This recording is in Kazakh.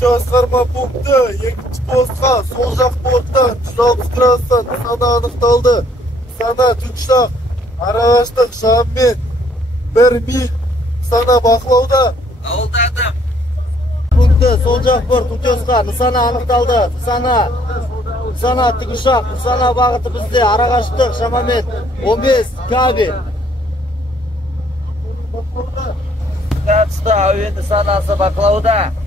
басқарма пункті екінші постқа сол жақ борттан 160 градустан нысана анықталды. Нысана тікұшақ арағаштық шаммен 1 миль нысана бақылауда. Ауылдадым. Пункті сол жақ борт утесқа нысана анықталды. Нысана тікұшақ, нысана бағыты бізде арағаштық шамамен 15 кабель. Қатысты әуе нысанасы бақылауда.